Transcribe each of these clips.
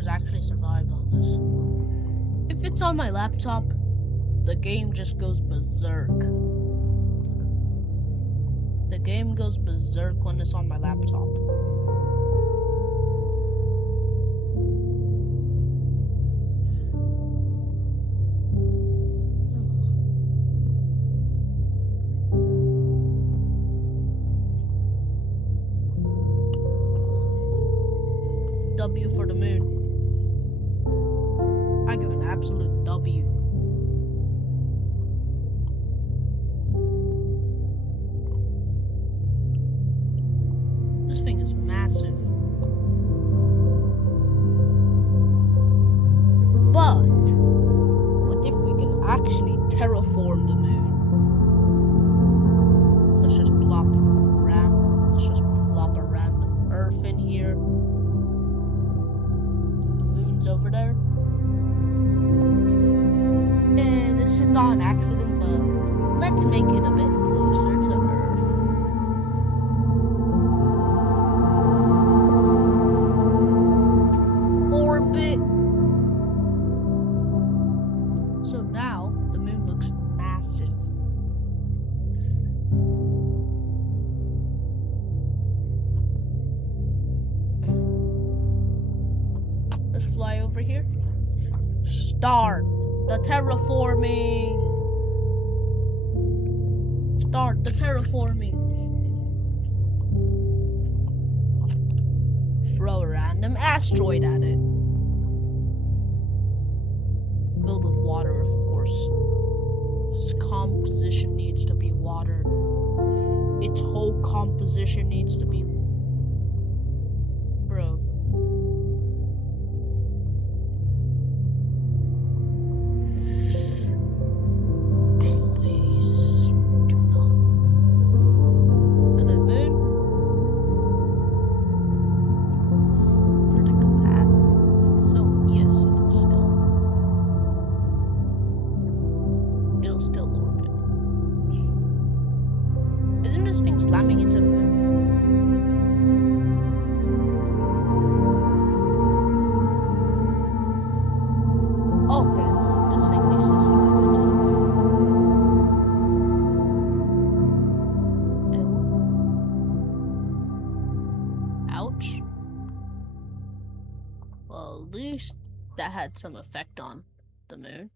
players actually survived on this. If it's on my laptop, the game just goes berserk. The game goes berserk when it's on my laptop. W for the moon. I give an absolute W. This thing is massive. But what if we can actually terraform the moon? Let's just plop a random Earth in here. Over there. And this is not an accident, but let's make it a bit closer to Earth. Orbit. So now the moon looks massive. Fly over here. Start the terraforming. Start the terraforming. Throw a random asteroid at it. Filled with water, of course. Its composition needs to be water. Its whole composition needs to be. Bro. Slamming into the moon. Okay, this thing needs to slam into the moon. Ew. Ouch. Well, at least that had some effect on the moon.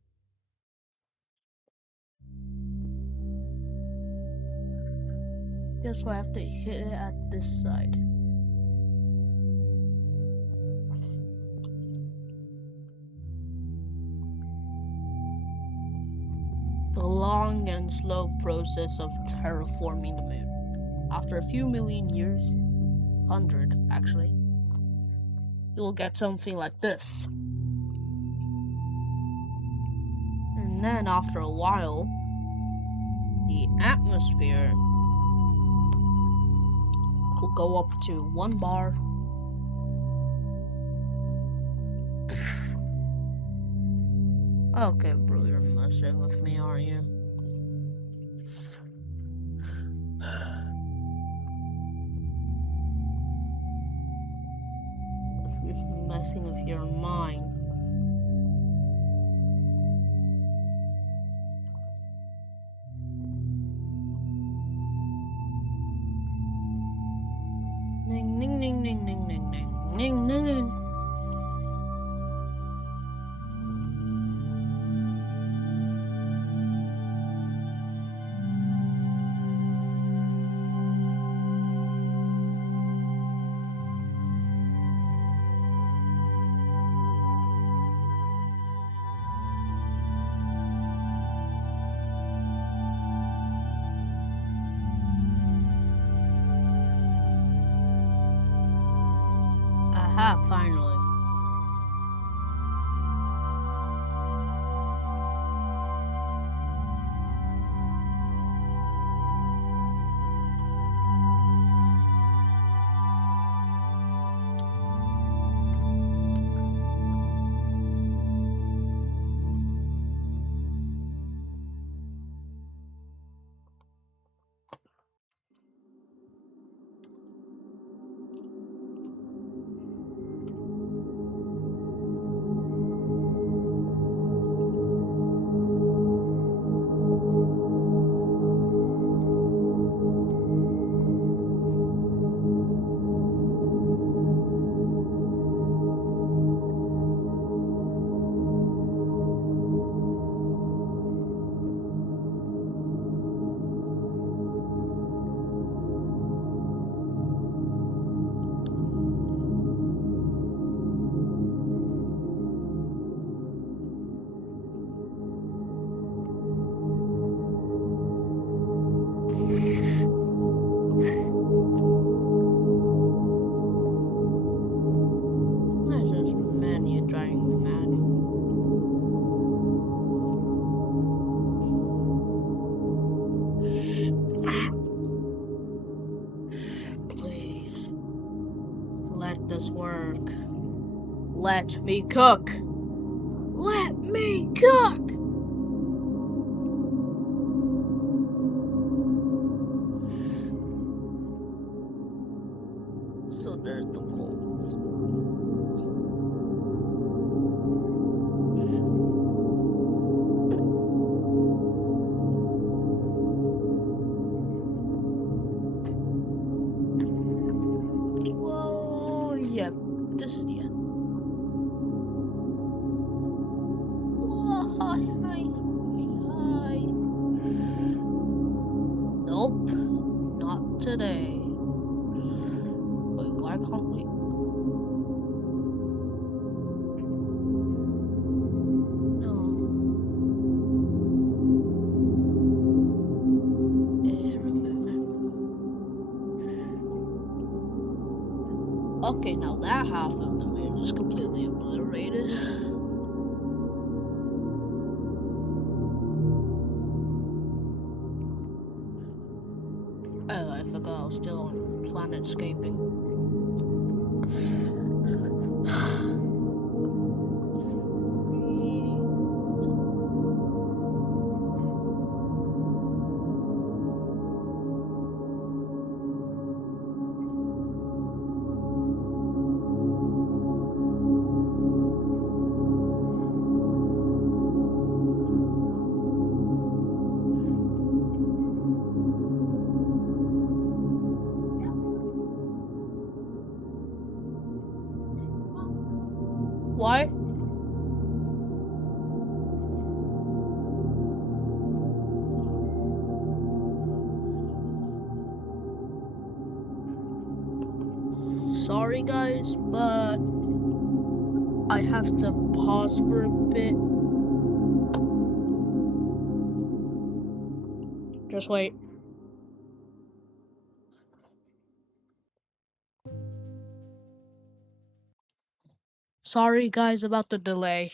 So I have to hit it at this side. The long and slow process of terraforming the moon. After a few million years, 100 actually, you'll get something like this. And then after a while, the atmosphere will go up to 1 bar. Okay, bro, you're messing with me, aren't you? It's messing with your mind. Ning ning ning ning ning ning ning ning ning ning. Aha, finally. work. Let me cook. Let me cook. So there's the poles. Whoa, yeah, this is the end. Whoa, hi. Nope, not today. Wait, why can't we? Okay, now that half of the moon is completely obliterated. Oh, I forgot I was still on planetscaping. Why? Sorry guys, but I have to pause for a bit. Just wait. Sorry guys about the delay.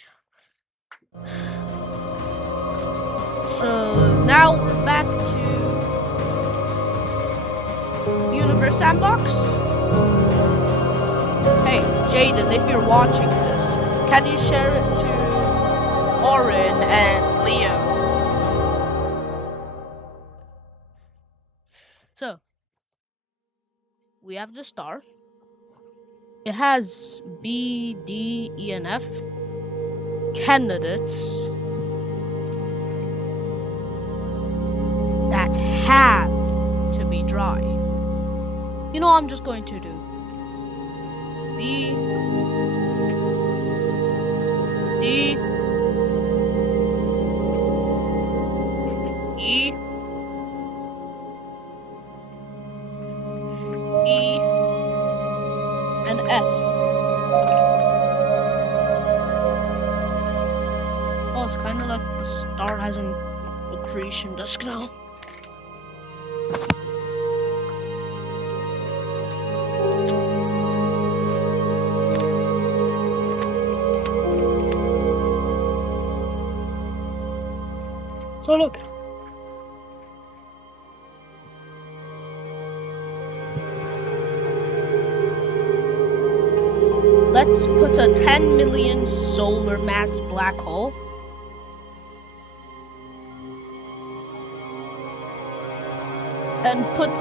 So now we're back to Universe Sandbox. Hey, Jaden, if you're watching this, can you share it to Orin and Leo? So, we have the star. It has B, D, E, and F candidates that have to be dry. You know what I'm just going to do? B, D, E, E, and F. Oh, it's kind of like the star has a accretion disk now. So look. Let's put a 10 million solar mass black hole. And put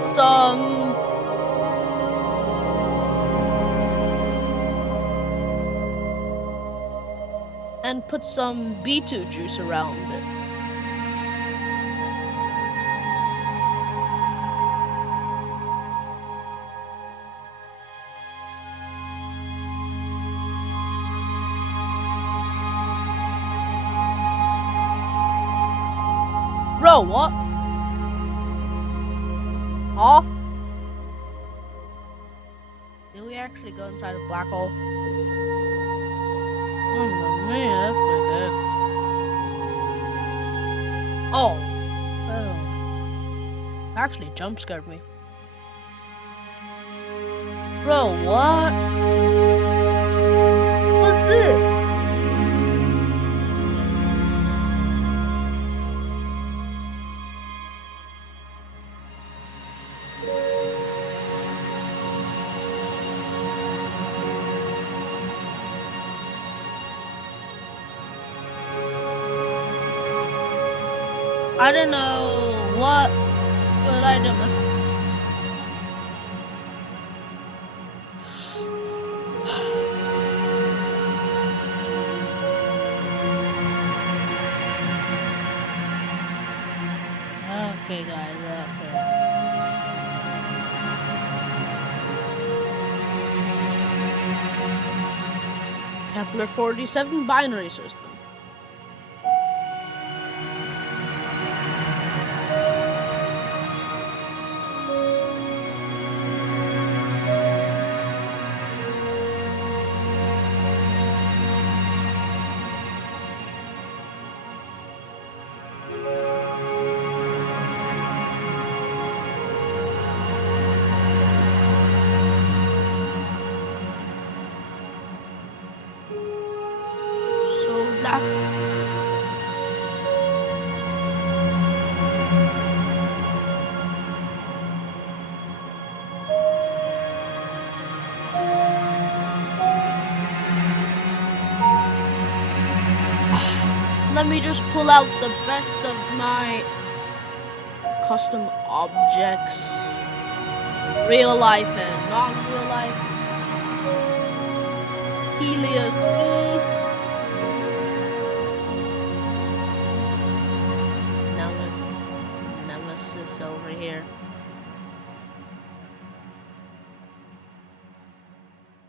some B2 juice around it. Bro, what? Huh? Did we actually go inside a black hole? Oh man, if we did. Oh. Actually jump scared me. Bro, what? What's this? I don't know what, but I don't know. Okay, guys, okay. Kepler 47 binary system. So that's let me just pull out the best of my custom objects, real life and non-real life. Helios C. Nemesis over here.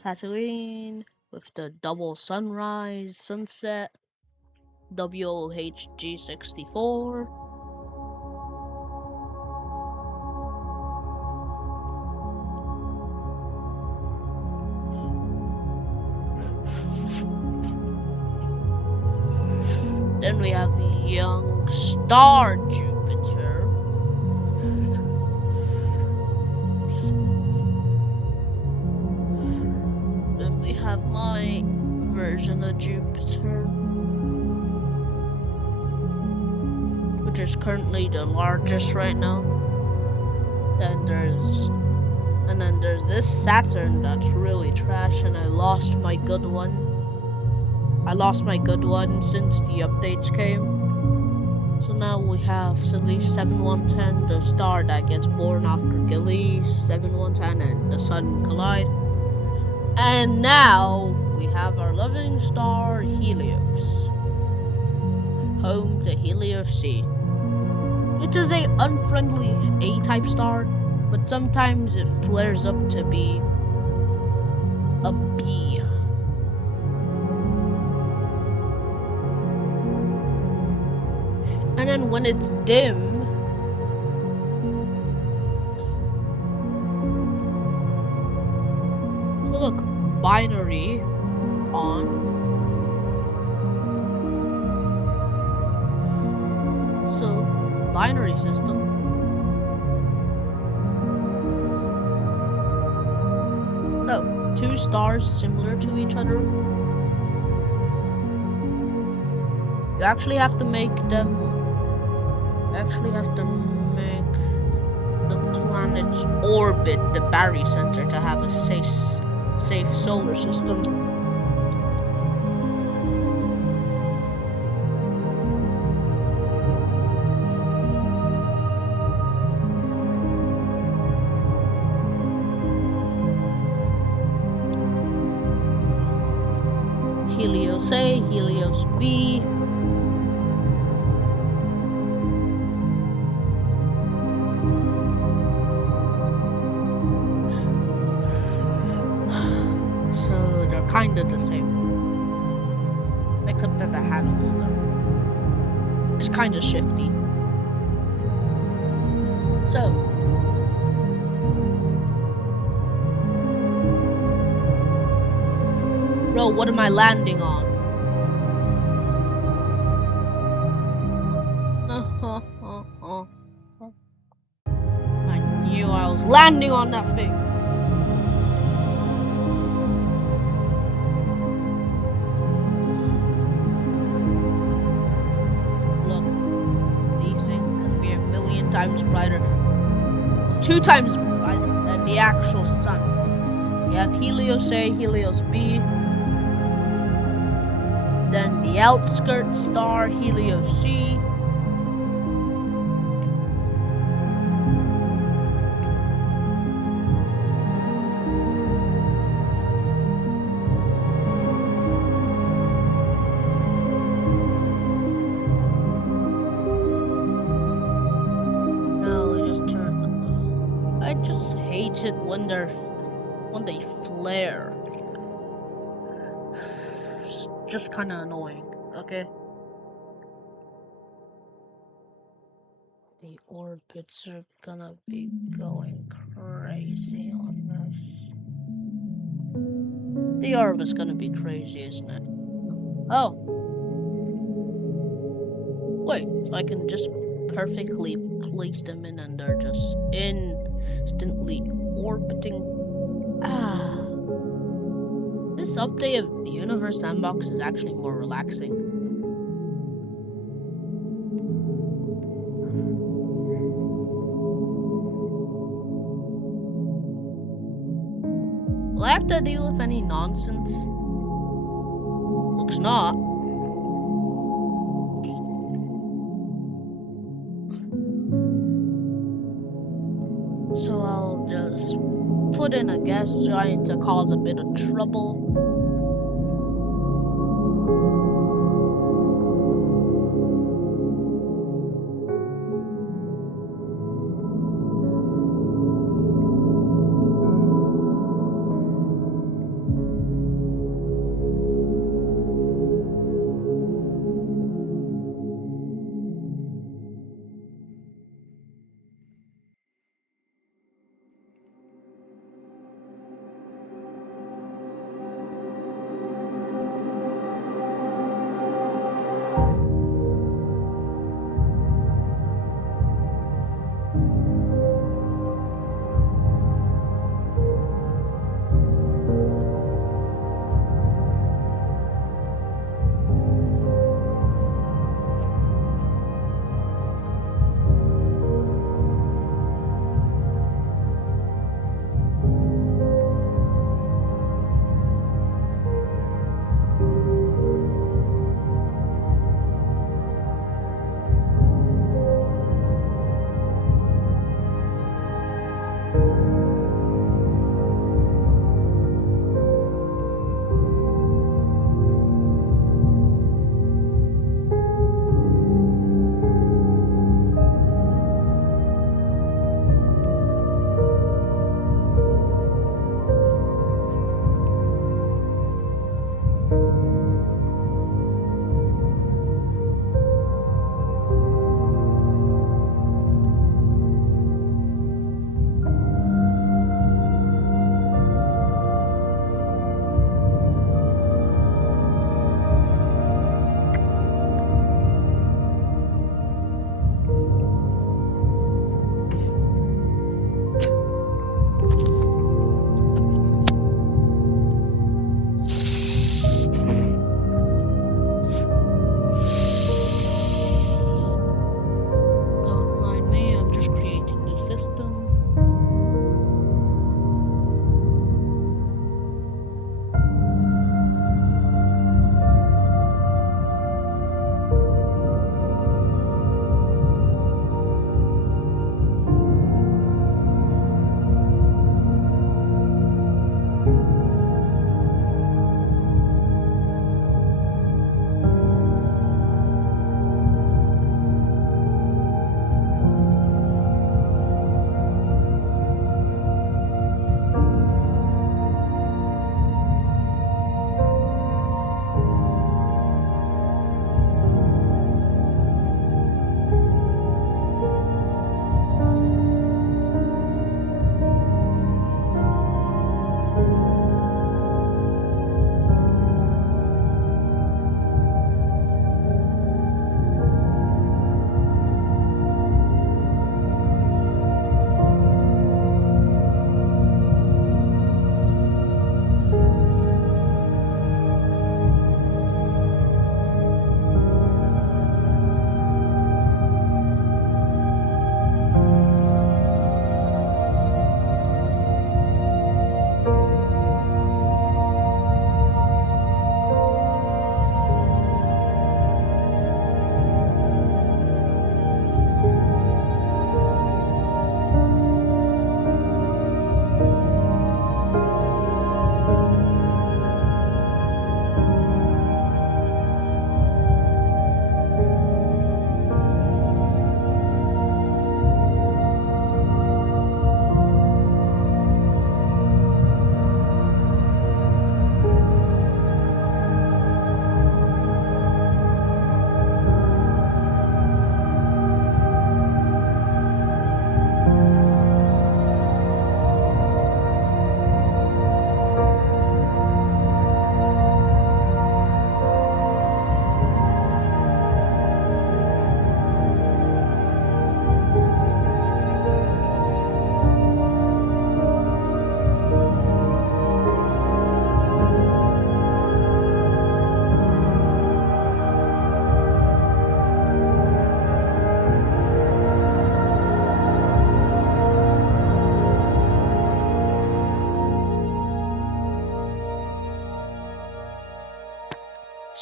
Tatooine with the double sunrise, sunset. WHG64. Then we have the young star Jupiter. Then we have my version of Jupiter, which is currently the largest right now. Then there's this Saturn that's really trash, and I lost my good one. I lost my good one since the updates came. So now we have Salish 7110, the star that gets born after Gillies 7110 and the Sun collide. And now we have our loving star Helios, home to Helios C. It is a unfriendly A-type star, but sometimes it flares up to be a B. And then when it's dim, so look, binary on. So, binary system. So, two stars similar to each other. You actually have to make them. You actually have to make the planet's orbit the barycenter to have a safe solar system. Helios A, Helios B. So they're kind of the same, except that the handle is kind of shifty. So bro, what am I landing on? I knew I was landing on that thing. Look, these things can be a million times brighter, 2 times brighter than the actual sun. You have Helios A, Helios B. Then the outskirt star, Helios C. it when they flare. It's just kind of annoying, okay? The orbits are gonna be going crazy on this. The orbit's gonna be crazy, isn't it? Oh. Wait, so I can just perfectly place them in and they're just instantly orbiting. This update of the Universe Sandbox is actually more relaxing. Will I have to deal with any nonsense? Looks not. So I'll just put in a gas giant to cause a bit of trouble.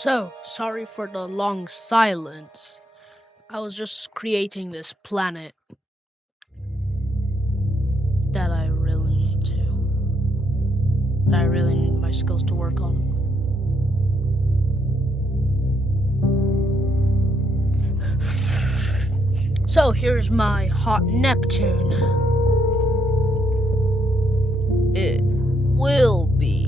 So, sorry for the long silence. I was just creating this planet that I really need my skills to work on. So, here's my hot Neptune. It will be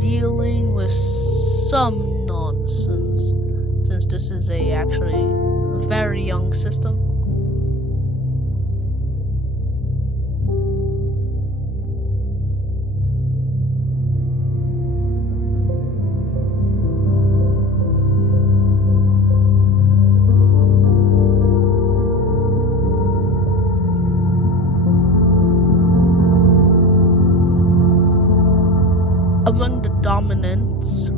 dealing with some nonsense, since this is actually a very young system. Among the dominants,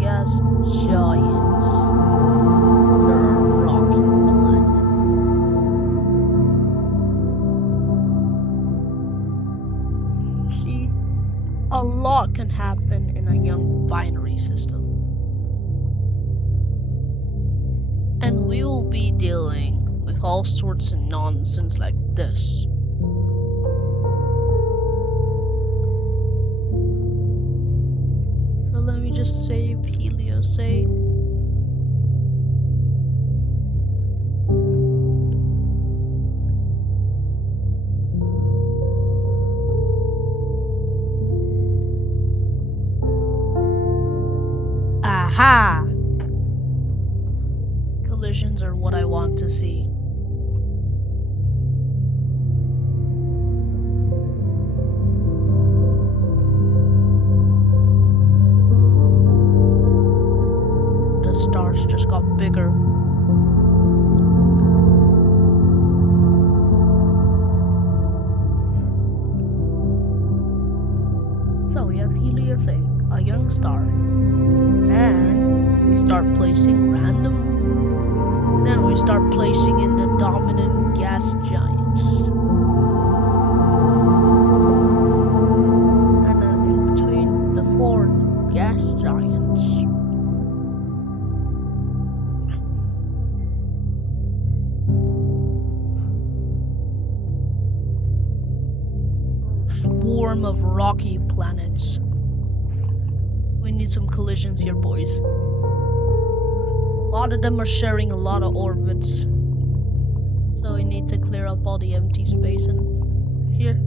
gas giants, there are rocky planets. See, a lot can happen in a young binary system. And we will be dealing with all sorts of nonsense like this. So let me just save Heliosate. Aha! Collisions are what I want to see. The stars just got bigger. So we have Heliosate, a young star, and we start placing random. Then we start placing in the dominant gas giants. And then in between the four gas giants, swarm of rocky planets. We need some collisions here, boys. A lot of them are sharing a lot of orbits, so we need to clear up all the empty space in here.